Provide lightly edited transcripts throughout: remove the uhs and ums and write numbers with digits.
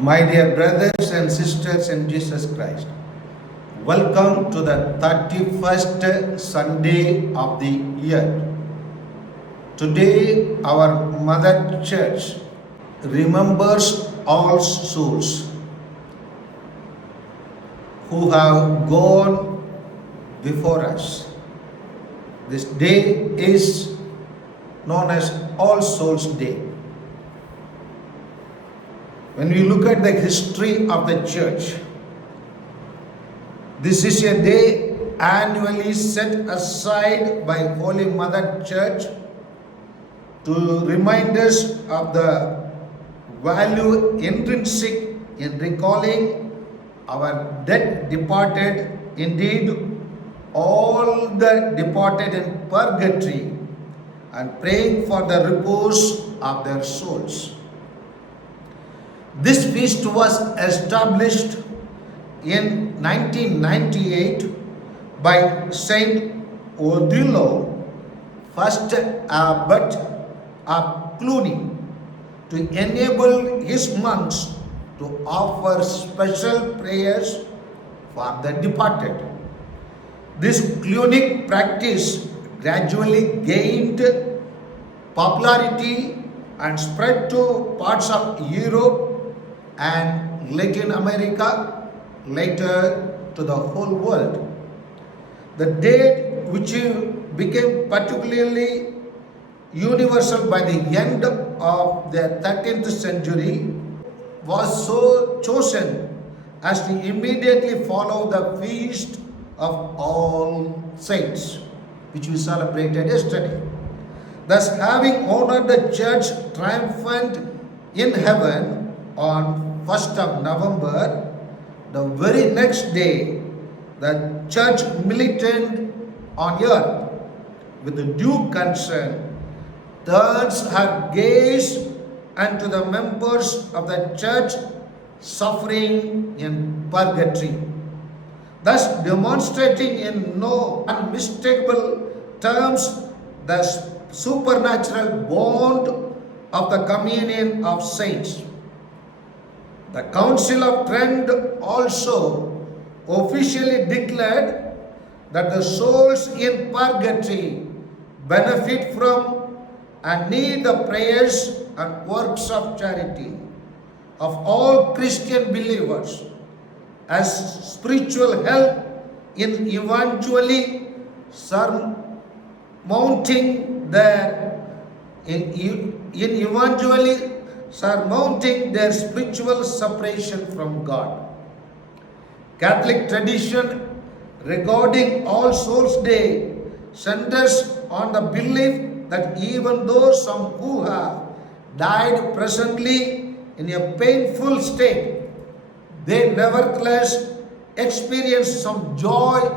My dear brothers and sisters in Jesus Christ, welcome to the 31st Sunday of the year. Today, our Mother Church remembers all souls who have gone before us. This day is known as All Souls Day. When we look at the history of the church, this is a day annually set aside by Holy Mother Church to remind us of the value intrinsic in recalling our dead departed, indeed all the departed in purgatory, and praying for the repose of their souls. This feast was established in 1998 by Saint Odilo, first abbot of Cluny, to enable his monks to offer special prayers for the departed. This Clunic practice gradually gained popularity and spread to parts of Europe and Latin America, later to the whole world. The date which became particularly universal by the end of the 13th century was so chosen as to immediately follow the feast of all saints, which we celebrated yesterday. Thus, having honored the church triumphant in heaven on 1st of November, the very next day, the church militant on earth, with the due concern, turns her gaze unto the members of the church suffering in purgatory, thus demonstrating in no unmistakable terms the supernatural bond of the communion of saints. The Council of Trent also officially declared that the souls in purgatory benefit from and need the prayers and works of charity of all Christian believers as spiritual help in eventually surmounting their spiritual separation from God. Catholic tradition regarding All Souls Day centers on the belief that even though some who have died presently in a painful state, they nevertheless experience some joy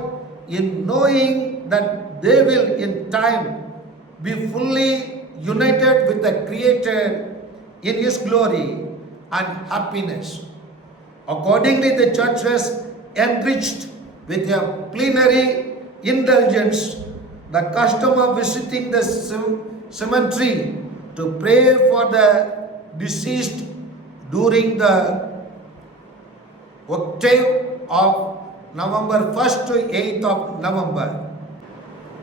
in knowing that they will in time be fully united with the Creator in His glory and happiness. Accordingly, the church has enriched with a plenary indulgence the custom of visiting the cemetery to pray for the deceased during the octave of November 1st to 8th of November.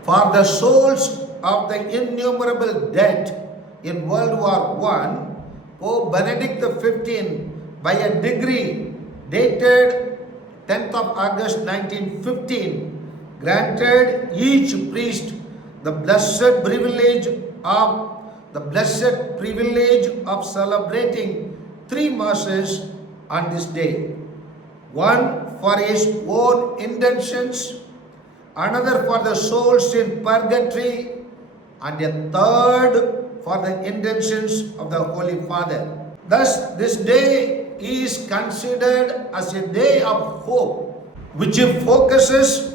For the souls of the innumerable dead in World War I, Pope Benedict XV, by a decree dated 10th of August 1915, granted each priest the blessed privilege of celebrating 3 masses on this day. One for his own intentions, another for the souls in purgatory, and a third for the intentions of the Holy Father. Thus, this day is considered as a day of hope, which focuses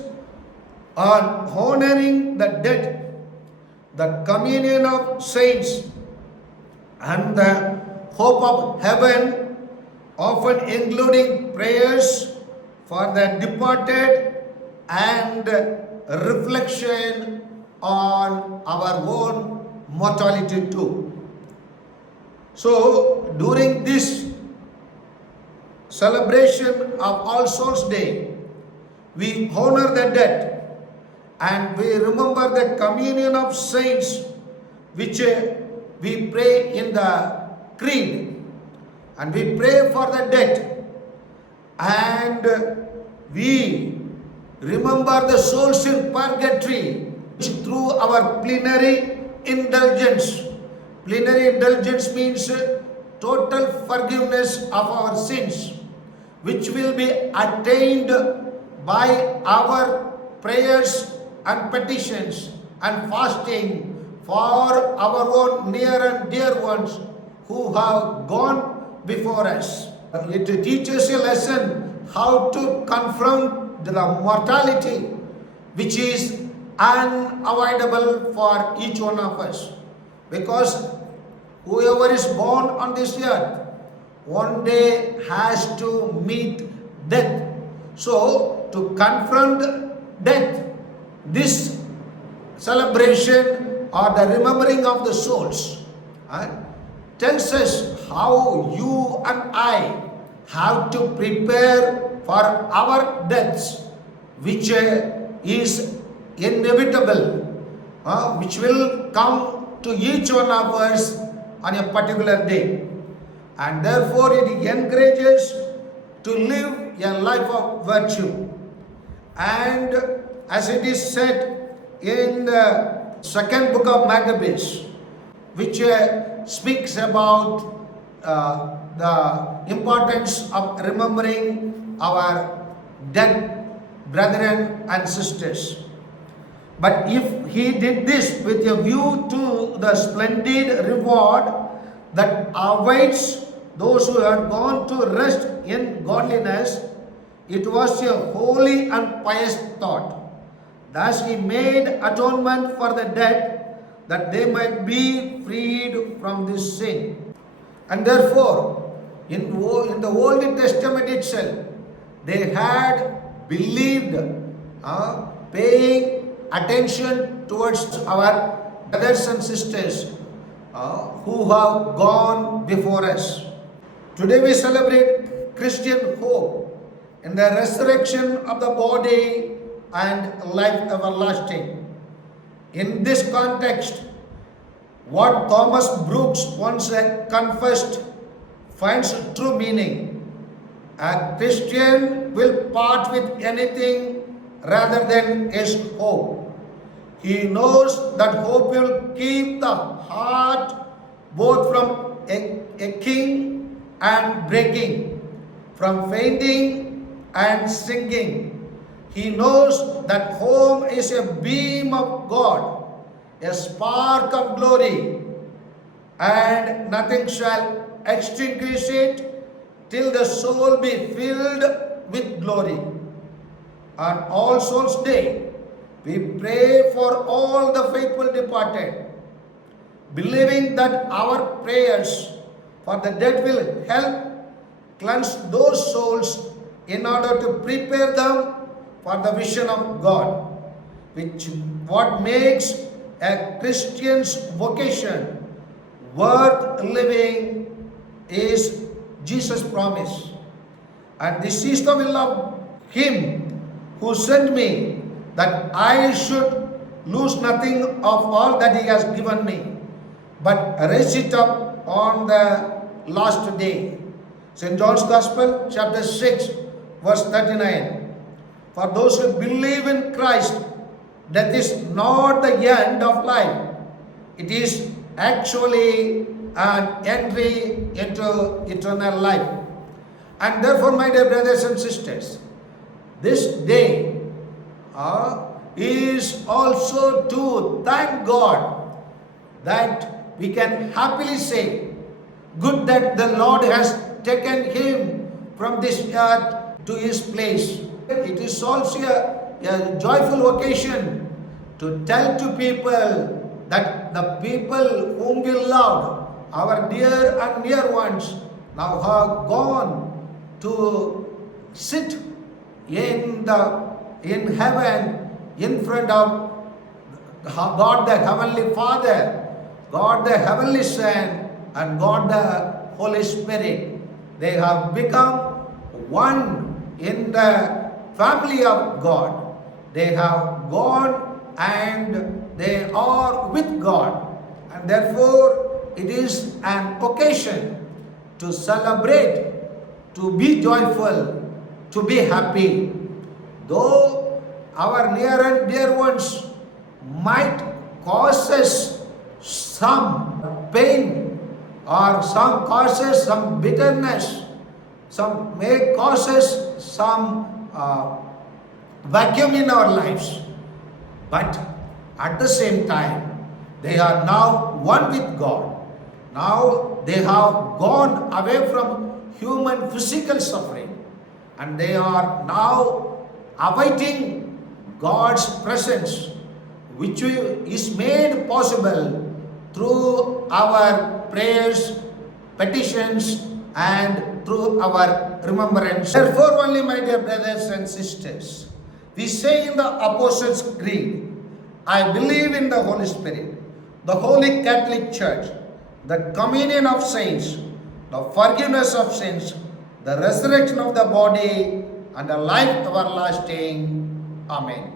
on honoring the dead, the communion of saints, and the hope of heaven, often including prayers for the departed and reflection on our own mortality too. So during this celebration of All Souls Day, we honor the dead and we remember the communion of saints which we pray in the creed, and we pray for the dead, and we remember the souls in purgatory through our plenary indulgence. Plenary indulgence means total forgiveness of our sins, which will be attained by our prayers and petitions and fasting for our own near and dear ones who have gone before us. It teaches a lesson how to confront the mortality which is unavoidable for each one of us, because whoever is born on this earth one day has to meet death. So to confront death, this celebration or the remembering of the souls tells us how you and I have to prepare for our deaths, which is inevitable, which will come to each one of us on a particular day. And therefore it encourages to live a life of virtue. And as it is said in the second book of Maccabees, which speaks about the importance of remembering our dead brethren and sisters. But if he did this with a view to the splendid reward that awaits those who had gone to rest in godliness, it was a holy and pious thought. Thus he made atonement for the dead, that they might be freed from this sin. And therefore, in the Old Testament itself, they had believed, paying attention towards our brothers and sisters who have gone before us. Today we celebrate Christian hope in the resurrection of the body and life everlasting. In this context, what Thomas Brooks once confessed finds true meaning. A Christian will part with anything rather than his hope. He knows that hope will keep the heart both from aching and breaking, from fainting and sinking. He knows that home is a beam of God, a spark of glory, and nothing shall extinguish it till the soul be filled with glory. On All Souls Day, we pray for all the faithful departed, believing that our prayers for the dead will help cleanse those souls in order to prepare them for the vision of God, which what makes a Christian's vocation worth living is Jesus' promise. And this is the will of Him who sent me, that I should lose nothing of all that He has given me, but raise it up on the last day. St. John's Gospel, chapter 6, verse 39. For those who believe in Christ, death is not the end of life. It is actually an entry into eternal life. And therefore, my dear brothers and sisters, this day is also to thank God that we can happily say, good that the Lord has taken him from this earth to his place. It is also a joyful occasion to tell to people that the people whom we loved, our dear and near ones, now have gone to sit in heaven in front of God the Heavenly Father, God the Heavenly Son, and God the Holy Spirit. They have become one in the family of God. They have gone and they are with God, and therefore it is an occasion to celebrate, to be joyful, to be happy. Though our near and dear ones might cause us some pain or some causes some bitterness, some may cause us some vacuum in our lives, but at the same time they are now one with God. Now they have gone away from human physical suffering, and they are now awaiting God's presence, which is made possible through our prayers, petitions, and through our remembrance. Therefore, only, my dear brothers and sisters, we say in the Apostles' Creed, I believe in the Holy Spirit, the Holy Catholic Church, the communion of saints, the forgiveness of sins, the resurrection of the body, and the life everlasting. Amen.